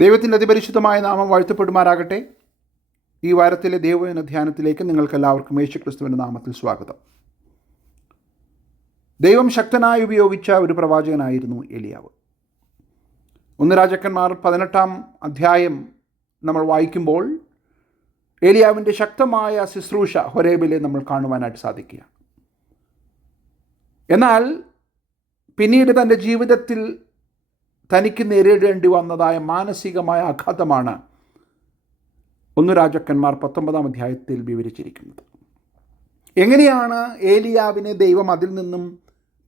ദൈവത്തിൻ്റെ അതിപരിശുദ്ധമായ നാമം വാഴ്ത്തപ്പെടുമാറാകട്ടെ. ഈ വാരത്തിലെ ദൈവവചന ധ്യാനത്തിലേക്ക് നിങ്ങൾക്കെല്ലാവർക്കും യേശുക്രിസ്തുവിൻ്റെ നാമത്തിൽ സ്വാഗതം. ദൈവം ശക്തനായി ഉപയോഗിച്ച ഒരു പ്രവാചകനായിരുന്നു ഏലിയാവ്. 1 രാജാക്കന്മാർ 18-ാം അധ്യായം നമ്മൾ വായിക്കുമ്പോൾ ഏലിയാവിൻ്റെ ശക്തമായ ശുശ്രൂഷ ഹൊരേബിൽ നമ്മൾ കാണുവാനായിട്ട് സാധിക്കുക. എന്നാൽ പിന്നീട് തൻ്റെ ജീവിതത്തിൽ തനിക്ക് നേരിടേണ്ടി വന്നതായ മാനസികമായ ആഘാതമാണ് 1 രാജാക്കന്മാർ 19-ാം അധ്യായത്തിൽ വിവരിച്ചിരിക്കുന്നത്. എങ്ങനെയാണ് ഏലിയാവിനെ ദൈവം അതിൽ നിന്നും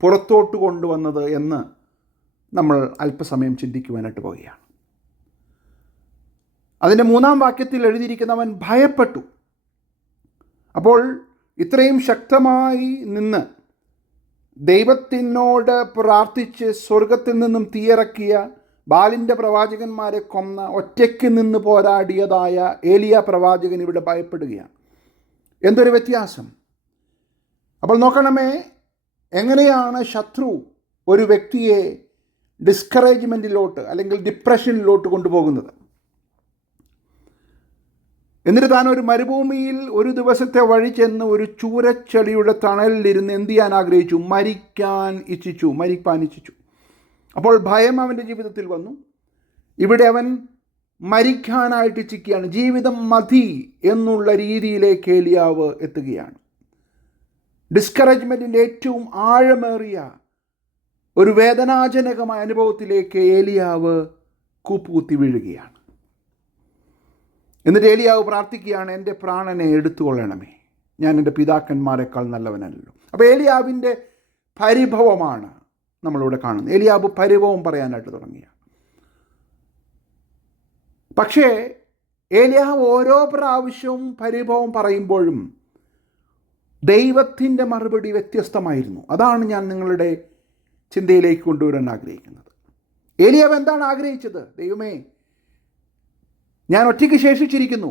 പുറത്തോട്ട് കൊണ്ടുവന്നത് എന്ന് നമ്മൾ അല്പസമയം ചിന്തിക്കുവാനായിട്ട് പോവുകയാണ്. അതിൻ്റെ 3-ാം വാക്യത്തിൽ എഴുതിയിരിക്കുന്നവൻ ഭയപ്പെട്ടു. അപ്പോൾ ഇത്രയും ശക്തമായി നിന്ന് ദൈവത്തിനോട് പ്രാർത്ഥിച്ച് സ്വർഗത്തിൽ നിന്നും തീയിറക്കിയ ബാലിൻ്റെ പ്രവാചകന്മാരെ കൊന്ന ഒറ്റയ്ക്ക് നിന്ന് പോരാടിയതായ ഏലിയ പ്രവാചകൻ ഇവിടെ ഭയപ്പെടുകയാണ്. എന്തൊരു വ്യത്യാസം! അപ്പോൾ നോക്കണമേ, എങ്ങനെയാണ് ശത്രു ഒരു വ്യക്തിയെ ഡിസ്കറേജ്മെൻറ്റിലോട്ട് അല്ലെങ്കിൽ ഡിപ്രഷനിലോട്ട് കൊണ്ടുപോകുന്നത്. എന്നിട്ട് താൻ ഒരു മരുഭൂമിയിൽ ഒരു ദിവസത്തെ വഴി ചെന്ന് ഒരു ചൂരച്ചെടിയുടെ തണലിലിരുന്ന് എന്ത് ചെയ്യാൻ ആഗ്രഹിച്ചു? മരിപ്പാൻ ഇച്ഛിച്ചു. അപ്പോൾ ഭയം അവൻ്റെ ജീവിതത്തിൽ വന്നു. ഇവിടെ അവൻ മരിക്കാനായിട്ട് ഇച്ഛിക്കുകയാണ്. ജീവിതം മതി എന്നുള്ള രീതിയിലേക്ക് ഏലിയാവ് എത്തുകയാണ്. ഡിസ്കറേജ്മെൻറ്റിൻ്റെ ഏറ്റവും ആഴമേറിയ ഒരു വേദനാജനകമായ അനുഭവത്തിലേക്ക് ഏലിയാവ് കൂപ്പുകുത്തി വീഴുകയാണ്. എന്നിട്ട് ഏലിയാവ് പ്രാർത്ഥിക്കുകയാണ്, എൻ്റെ പ്രാണനെ എടുത്തുകൊള്ളണമേ, ഞാൻ എൻ്റെ പിതാക്കന്മാരെക്കാൾ നല്ലവനല്ലോ. അപ്പോൾ ഏലിയാവിൻ്റെ പരിഭവമാണ് നമ്മളിവിടെ കാണുന്നത്. ഏലിയാവ് പരിഭവം പറയാനായിട്ട് തുടങ്ങിയ. പക്ഷേ ഏലിയാവ് ഓരോ പ്രാവശ്യവും പരിഭവം പറയുമ്പോഴും ദൈവത്തിൻ്റെ മറുപടി വ്യത്യസ്തമായിരുന്നു. അതാണ് ഞാൻ നിങ്ങളുടെ ചിന്തയിലേക്ക് കൊണ്ടുവരാൻ ആഗ്രഹിക്കുന്നത്. ഏലിയാവ് എന്താണ് ആഗ്രഹിച്ചത്? ദൈവമേ, ഞാൻ ഒറ്റയ്ക്ക് ശേഷിച്ചിരിക്കുന്നു,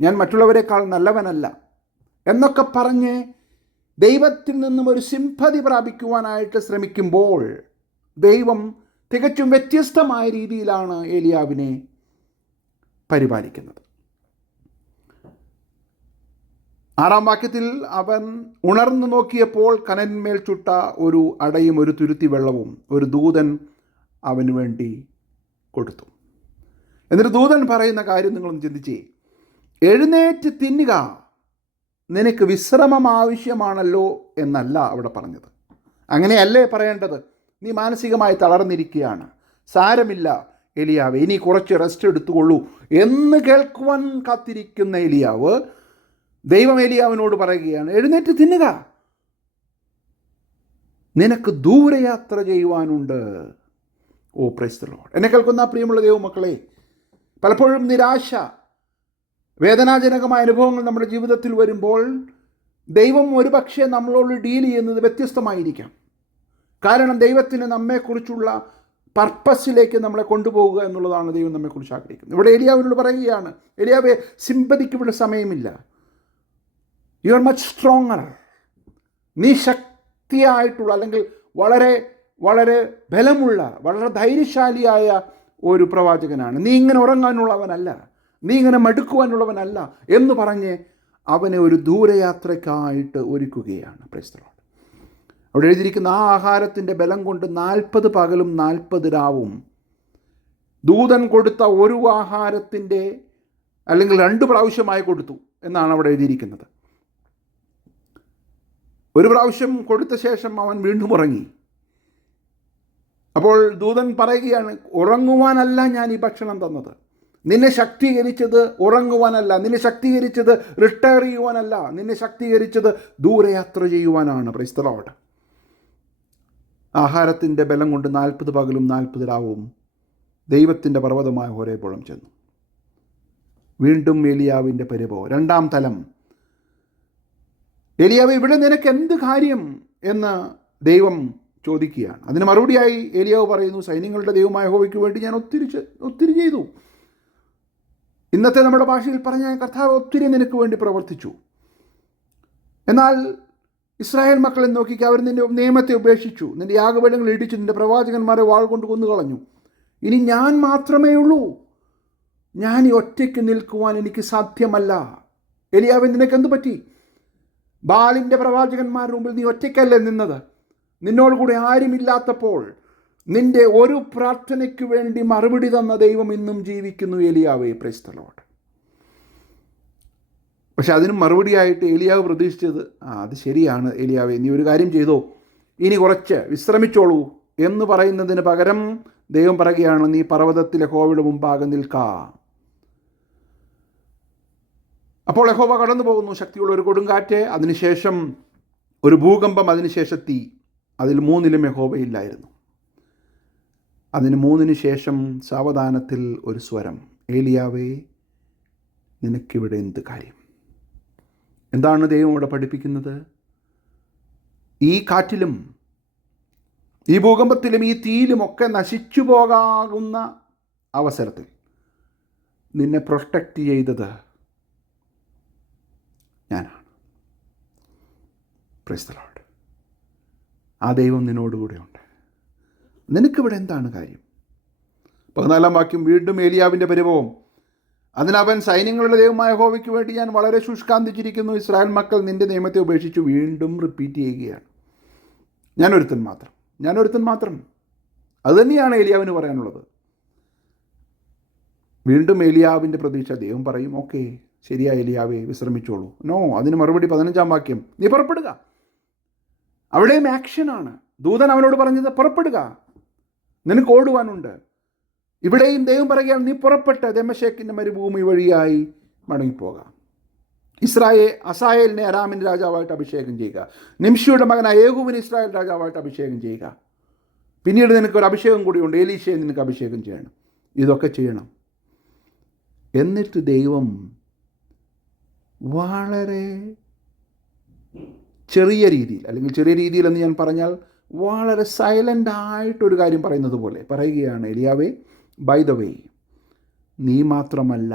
ഞാൻ മറ്റുള്ളവരെക്കാൾ നല്ലവനല്ല എന്നൊക്കെ പറഞ്ഞ് ദൈവത്തിൽ നിന്നും ഒരു സിംപതി പ്രാപിക്കുവാനായിട്ട് ശ്രമിക്കുമ്പോൾ ദൈവം തികച്ചും വ്യത്യസ്തമായ രീതിയിലാണ് ഏലിയാവിനെ പരിപാലിക്കുന്നത്. 6-ാം വാക്യത്തിൽ അവൻ ഉണർന്നു നോക്കിയപ്പോൾ കനന്മേൽ ചുട്ട ഒരു അടയും ഒരു തുരുത്തി വെള്ളവും ഒരു ദൂതൻ അവന് വേണ്ടി കൊടുത്തു. എന്നിട്ട് ദൂതൻ പറയുന്ന കാര്യം നിങ്ങളൊന്ന് ചിന്തിച്ചേ. എഴുന്നേറ്റ് തിന്നുക, നിനക്ക് വിശ്രമം ആവശ്യമാണല്ലോ എന്നല്ല അവിടെ പറഞ്ഞത്. അങ്ങനെയല്ലേ പറയേണ്ടത്? നീ മാനസികമായി തളർന്നിരിക്കുകയാണ്, സാരമില്ല ഏലിയാവ്, ഇനി കുറച്ച് റെസ്റ്റ് എടുത്തുകൊള്ളൂ എന്ന് കേൾക്കുവാൻ കാത്തിരിക്കുന്ന ഏലിയാവ്, ദൈവം ഏലിയാവിനോട് പറയുകയാണ്, എഴുന്നേറ്റ് തിന്നുക, നിനക്ക് ദൂരയാത്ര ചെയ്യുവാനുണ്ട്. ഓ പ്രൈസ് ദി ലോർഡ്. എന്നെ കേൾക്കുന്ന പ്രിയമുള്ള ദൈവമക്കളെ, പലപ്പോഴും നിരാശ, വേദനാജനകമായ അനുഭവങ്ങൾ നമ്മുടെ ജീവിതത്തിൽ വരുമ്പോൾ ദൈവം ഒരുപക്ഷെ നമ്മളോട് ഡീൽ ചെയ്യുന്നത് വ്യത്യസ്തമായിരിക്കാം. കാരണം ദൈവത്തിന് നമ്മെക്കുറിച്ചുള്ള പർപ്പസിലേക്ക് നമ്മളെ കൊണ്ടുപോകുക എന്നുള്ളതാണ് ദൈവം നമ്മെക്കുറിച്ച് ആഗ്രഹിക്കുന്നത്. ഇവിടെ ഏലിയാവിനോട് പറയുകയാണ്, ഏലിയാവേ, സിമ്പതിക്ക് ഇവിടെ സമയമില്ല. You are much stronger. നീ ശക്തിയായിട്ടുള്ള അല്ലെങ്കിൽ വളരെ വളരെ ബലമുള്ള, വളരെ ധൈര്യശാലിയായ ഒരു പ്രവാചകനാണ്. നീ ഇങ്ങനെ ഉറങ്ങാനുള്ളവനല്ല, നീ ഇങ്ങനെ മടുക്കുവാനുള്ളവനല്ല എന്ന് പറഞ്ഞ് അവനെ ഒരു ദൂരയാത്രയ്ക്കായിട്ട് ഒരുക്കുകയാണ്. Price the Lord. അവിടെ എഴുതിയിരിക്കുന്ന ആ ആഹാരത്തിൻ്റെ ബലം കൊണ്ട് 40 പകലും 40 രാവും ദൂതൻ കൊടുത്ത ഒരു ആഹാരത്തിൻ്റെ അല്ലെങ്കിൽ 2 പ്രാവശ്യമായി കൊടുത്തു എന്നാണ് അവിടെ എഴുതിയിരിക്കുന്നത്. ഒരു പ്രാവശ്യം കൊടുത്ത ശേഷം അവൻ വീണ്ടും ഉറങ്ങി. അപ്പോൾ ദൂതൻ പറയുകയാണ്, ഉറങ്ങുവാനല്ല ഞാൻ ഈ ഭക്ഷണം തന്നത്, നിന്നെ ശക്തീകരിച്ചത് ഉറങ്ങുവാനല്ല, നിന്നെ ശക്തീകരിച്ചത് റിട്ടയർ ചെയ്യുവാനല്ല, നിന്നെ ശക്തീകരിച്ചത് ദൂരയാത്ര ചെയ്യുവാനാണ്. Praise the lord. ആഹാരത്തിൻ്റെ ബലം കൊണ്ട് 40 പകലും 40 രാവും ദൈവത്തിൻ്റെ പർവ്വതമായ ഹോരേബോളം ചെന്നു. വീണ്ടും ഏലിയാവിൻ്റെ പരിഭവം, 2-ാം തലം. ഏലിയാവ്, ഇവിടെ നിനക്ക് എന്ത് കാര്യം എന്ന് ദൈവം ചോദിക്കുകയാണ്. അതിന് മറുപടിയായി ഏലിയാവ് പറയുന്നു, സൈന്യങ്ങളുടെ ദൈവമായ യഹോവയ്ക്ക് വേണ്ടി ഞാൻ ഒത്തിരി ചെയ്തു. ഇന്നത്തെ നമ്മുടെ ഭാഷയിൽ പറഞ്ഞ കർത്താവ് ഒത്തിരി നിനക്ക് വേണ്ടി പ്രവർത്തിച്ചു. എന്നാൽ ഇസ്രായേൽ മക്കളെ നോക്കിക്കുക, അവർ നിൻ്റെ നിയമത്തെ ഉപേക്ഷിച്ചു, നിൻ്റെ യാഗപീഠങ്ങൾ ഇടിച്ചു, നിൻ്റെ പ്രവാചകന്മാരെ വാൾ കൊണ്ട് കൊന്നുകളഞ്ഞു. ഇനി ഞാൻ മാത്രമേ ഉള്ളൂ, ഞാൻ ഈ ഒറ്റയ്ക്ക് നിൽക്കുവാൻ എനിക്ക് സാധ്യമല്ല. ഏലിയാവേ, നിനക്കെന്ത് പറ്റി? ബാലിൻ്റെ പ്രവാചകന്മാരുടെ മുമ്പിൽ നീ ഒറ്റയ്ക്കല്ലേ നിന്നത്? നിന്നോട് കൂടെ ആരുമില്ലാത്തപ്പോൾ നിന്റെ ഒരു പ്രാർത്ഥനയ്ക്ക് വേണ്ടി മറുപടി തന്ന ദൈവം ഇന്നും ജീവിക്കുന്നു. ഏലിയാവേ, പ്രൈസ് ദി ലോർഡ്. പക്ഷെ അതിന് മറുപടിയായിട്ട് ഏലിയാവ് പ്രതീക്ഷിച്ചത്, അത് ശരിയാണ് ഏലിയാവേ, നീ ഒരു കാര്യം ചെയ്തോ, ഇനി കുറച്ച് വിശ്രമിച്ചോളൂ എന്ന് പറയുന്നതിന് പകരം ദൈവം പറയുകയാണ്, നീ പർവ്വതത്തിലെ യഹോവയുടെ മുമ്പാകെ നിൽക്കാ. അപ്പോൾ യഹോവ കടന്നു പോകുന്നു. ശക്തിയുള്ള ഒരു കൊടുങ്കാറ്റ്, അതിനുശേഷം ഒരു ഭൂകമ്പം, അതിനുശേഷം തീ. അതിൽ മൂന്നിലും യഹോവയില്ലായിരുന്നു. അതിന് മൂന്നിന് ശേഷം സാവധാനത്തിൽ ഒരു സ്വരം, ഏലിയാവേ, നിനക്കിവിടെ എന്ത് കാര്യം? എന്താണ് ദൈവം ഇവിടെ പഠിപ്പിക്കുന്നത്? ഈ കാറ്റിലും ഈ ഭൂകമ്പത്തിലും ഈ തീയിലുമൊക്കെ നശിച്ചു പോകാവുന്ന അവസരത്തിൽ നിന്നെ പ്രൊട്ടക്റ്റ് ചെയ്തത് ഞാനാണ്. Price the Lord. ആ ദൈവം നിന്നോടുകൂടെ ഉണ്ട്. നിനക്കിവിടെ എന്താണ് കാര്യം? 14 വാക്യം, വീണ്ടും ഏലിയാവിൻ്റെ പരിഭവം. അതിനവൻ, സൈന്യങ്ങളുടെ ദൈവമായ യഹോവയ്ക്ക് വേണ്ടി ഞാൻ വളരെ ശുഷ്കാന്തിച്ചിരിക്കുന്നു. ഇസ്രായേൽ മക്കൾ നിൻ്റെ നിയമത്തെ ഉപേക്ഷിച്ചു. വീണ്ടും റിപ്പീറ്റ് ചെയ്യുകയാണ്. ഞാനൊരുത്തൻ മാത്രം. അതുതന്നെയാണ് ഏലിയാവിന് പറയാനുള്ളത്. വീണ്ടും ഏലിയാവിൻ്റെ പ്രതീക്ഷ. ദൈവം പറയും, ഓക്കെ, ശരിയാ ഏലിയാവേ, വിശ്രമിച്ചോളൂ. നോ, അതിന് മറുപടി 15 വാക്യം, നീ പുറപ്പെടുക. അവിടെയും ആക്ഷനാണ്. ദൂതൻ അവനോട് പറഞ്ഞത്, പുറപ്പെടുക, നിനക്ക് ഓടുവാനുണ്ട്. ഇവിടെയും ദൈവം പറയുകയാണ്, നീ പുറപ്പെട്ട് ദമശ്കേക്കിൻ്റെ മരുഭൂമി വഴിയായി മടങ്ങിപ്പോകാം. അസായേലിനെ അരാമിൻ്റെ രാജാവായിട്ട് അഭിഷേകം ചെയ്യുക. നിംഷിയുടെ മകനായ യേഹൂവിനെ ഇസ്രായേൽ രാജാവായിട്ട് അഭിഷേകം ചെയ്യുക. പിന്നീട് നിനക്കൊരു അഭിഷേകം കൂടിയുണ്ട്, എലീശയെ നിനക്ക് അഭിഷേകം ചെയ്യണം. ഇതൊക്കെ ചെയ്യണം. എന്നിട്ട് ദൈവം വളരെ ചെറിയ രീതിയിൽ, അല്ലെങ്കിൽ ചെറിയ രീതിയിലെന്ന് ഞാൻ പറഞ്ഞാൽ വളരെ സൈലൻ്റായിട്ടൊരു കാര്യം പറയുന്നത് പോലെ പറയുകയാണ്, ഏലിയാവേ, ബൈ ദ വേ, നീ മാത്രമല്ല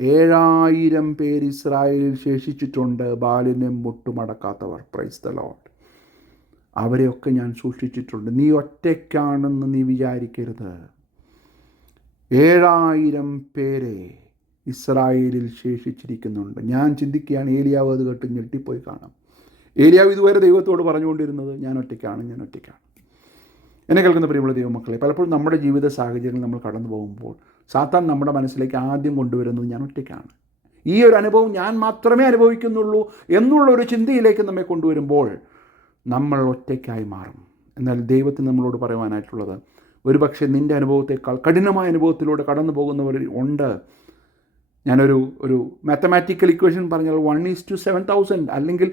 7000 പേര് ഇസ്രായേലിൽ ശേഷിച്ചിട്ടുണ്ട്, ബാലിനെ മുട്ടുമടക്കാത്തവർ. Praise the lord. അവരെയൊക്കെ ഞാൻ സൂക്ഷിച്ചിട്ടുണ്ട്. നീ ഒറ്റയ്ക്കാണെന്ന് നീ വിചാരിക്കരുത്. 7000 പേരെ ഇസ്രായേലിൽ ശേഷിച്ചിരിക്കുന്നുണ്ട്. ഞാൻ ചിന്തിക്കുകയാണ്, ഏലിയാവ് അത് കേട്ട് ഞെട്ടിപ്പോയി കാണാം. ഏലിയാവ് ഇതുവരെ ദൈവത്തോട് പറഞ്ഞുകൊണ്ടിരുന്നത്, ഞാൻ ഒറ്റയ്ക്കാണ്. എന്നെ കേൾക്കുന്ന പ്രിയമുള്ള ദൈവമക്കളെ, പലപ്പോഴും നമ്മുടെ ജീവിത സാഹചര്യങ്ങൾ നമ്മൾ കടന്നു പോകുമ്പോൾ സാത്താൻ നമ്മുടെ മനസ്സിലേക്ക് ആദ്യം കൊണ്ടുവരുന്നത് ഞാൻ ഒറ്റയ്ക്കാണ്, ഈ ഒരു അനുഭവം ഞാൻ മാത്രമേ അനുഭവിക്കുന്നുള്ളൂ എന്നുള്ളൊരു ചിന്തയിലേക്ക് നമ്മെ കൊണ്ടുവരുമ്പോൾ നമ്മൾ ഒറ്റയ്ക്കായി മാറും. എന്നാൽ ദൈവത്തിന് നമ്മളോട് പറയുവാനായിട്ടുള്ളത്, ഒരുപക്ഷെ നിൻ്റെ അനുഭവത്തെക്കാൾ കഠിനമായ അനുഭവത്തിലൂടെ കടന്നു പോകുന്നവർ ഉണ്ട്. ഞാനൊരു മാത്തമാറ്റിക്കൽ ഇക്വേഷൻ പറഞ്ഞാൽ 1:7000, അല്ലെങ്കിൽ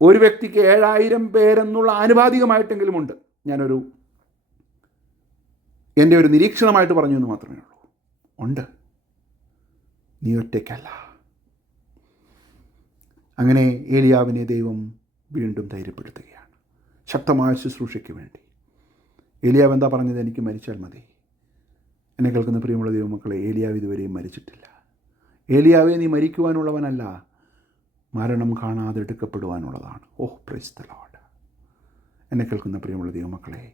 ഒരു വ്യക്തിക്ക് 7000 പേരെന്നുള്ള ആനുപാതികമായിട്ടെങ്കിലും ഉണ്ട്. എൻ്റെ ഒരു നിരീക്ഷണമായിട്ട് പറഞ്ഞു എന്ന് മാത്രമേ ഉള്ളൂ. ഉണ്ട്, നീ ഒറ്റയ്ക്കല്ല. അങ്ങനെ ഏലിയാവിനെ ദൈവം വീണ്ടും ധൈര്യപ്പെടുത്തുകയാണ് ശക്തമായ ശുശ്രൂഷയ്ക്ക് വേണ്ടി. ഏലിയാവ് എന്താ പറഞ്ഞത്? എനിക്ക് മരിച്ചാൽ മതി. എന്നെ കേൾക്കുന്ന പ്രിയമുള്ള ദൈവമക്കളെ, ഏലിയാവ് ഇതുവരെയും മരിച്ചിട്ടില്ല. ഏലിയാവെ, നീ മരിക്കുവാനുള്ളവനല്ല, മരണം കാണാതെ എടുക്കപ്പെടുവാനുള്ളതാണ്. ഓഹ്, പ്രൈസ് ദി ലോർഡ്. എന്നെ കേൾക്കുന്ന പ്രിയമുള്ള ദൈവമക്കളെ,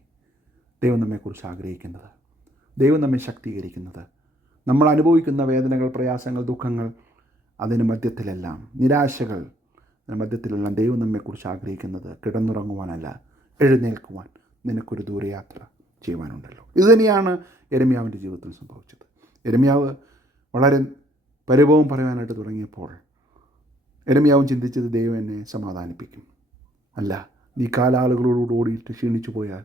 ദൈവം നമ്മെക്കുറിച്ച് ആഗ്രഹിക്കുന്നത്, ദൈവം നമ്മെ ശക്തീകരിക്കുന്നത്, നമ്മൾ അനുഭവിക്കുന്ന വേദനകൾ, പ്രയാസങ്ങൾ, ദുഃഖങ്ങൾ, അതിന് മധ്യത്തിലെല്ലാം, നിരാശകൾ, അതിന് മധ്യത്തിലെല്ലാം ദൈവം നമ്മെക്കുറിച്ച് ആഗ്രഹിക്കുന്നത് കിടന്നുറങ്ങുവാനല്ല, എഴുന്നേൽക്കുവാൻ, നിനക്കൊരു ദൂരയാത്ര ചെയ്യുവാനുണ്ടല്ലോ. ഇതുതന്നെയാണ് യെരമ്യാവിൻ്റെ ജീവിതത്തിൽ സംഭവിച്ചത്. യെരമ്യാവ് വളരെ പരിഭവം പറയാനായിട്ട് തുടങ്ങിയപ്പോൾ യെരമ്യാവും ചിന്തിച്ചത്, ദൈവം എന്നെ സമാധാനിപ്പിക്കും. അല്ല, നീ കാലാളുകളോട് ഓടിയിട്ട് ക്ഷീണിച്ചു പോയാൽ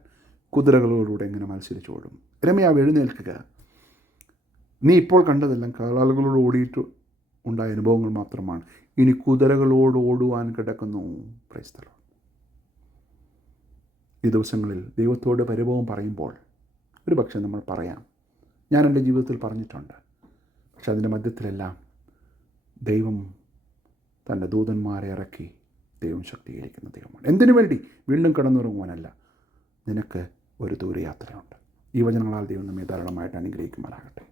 കുതിരകളോടുകൂടെ എങ്ങനെ മത്സരിച്ച് ഓടും? യെരമ്യാവ്, എഴുന്നേൽക്കുക. നീ ഇപ്പോൾ കണ്ടതെല്ലാം കാലാളുകളോട് ഓടിയിട്ട് ഉണ്ടായ അനുഭവങ്ങൾ മാത്രമാണ്. ഇനി കുതിരകളോട് ഓടുവാൻ കിടക്കുന്നു. Price the Lord. ഈ ദിവസങ്ങളിൽ ദൈവത്തോട് പരിഭവം പറയുമ്പോൾ ഒരു പക്ഷേ നമ്മൾ പറയാം, ഞാൻ എൻ്റെ ജീവിതത്തിൽ പറഞ്ഞിട്ടുണ്ട്. പക്ഷെ അതിൻ്റെ മധ്യത്തിലെല്ലാം ദൈവം തൻ്റെ ദൂതന്മാരെ ഇറക്കി ദൈവം ശക്തീകരിക്കുന്ന ദൈവമാണ്. എന്തിനു വേണ്ടി? വീണ്ടും കടന്നുറങ്ങുവാനല്ല, നിനക്ക് ഒരു ദൂരയാത്രയുണ്ട്. ഈ വചനങ്ങളാൽ ദൈവം നമ്മെ ധാരാളമായിട്ട് അനുഗ്രഹിക്കുമാറാകട്ടെ.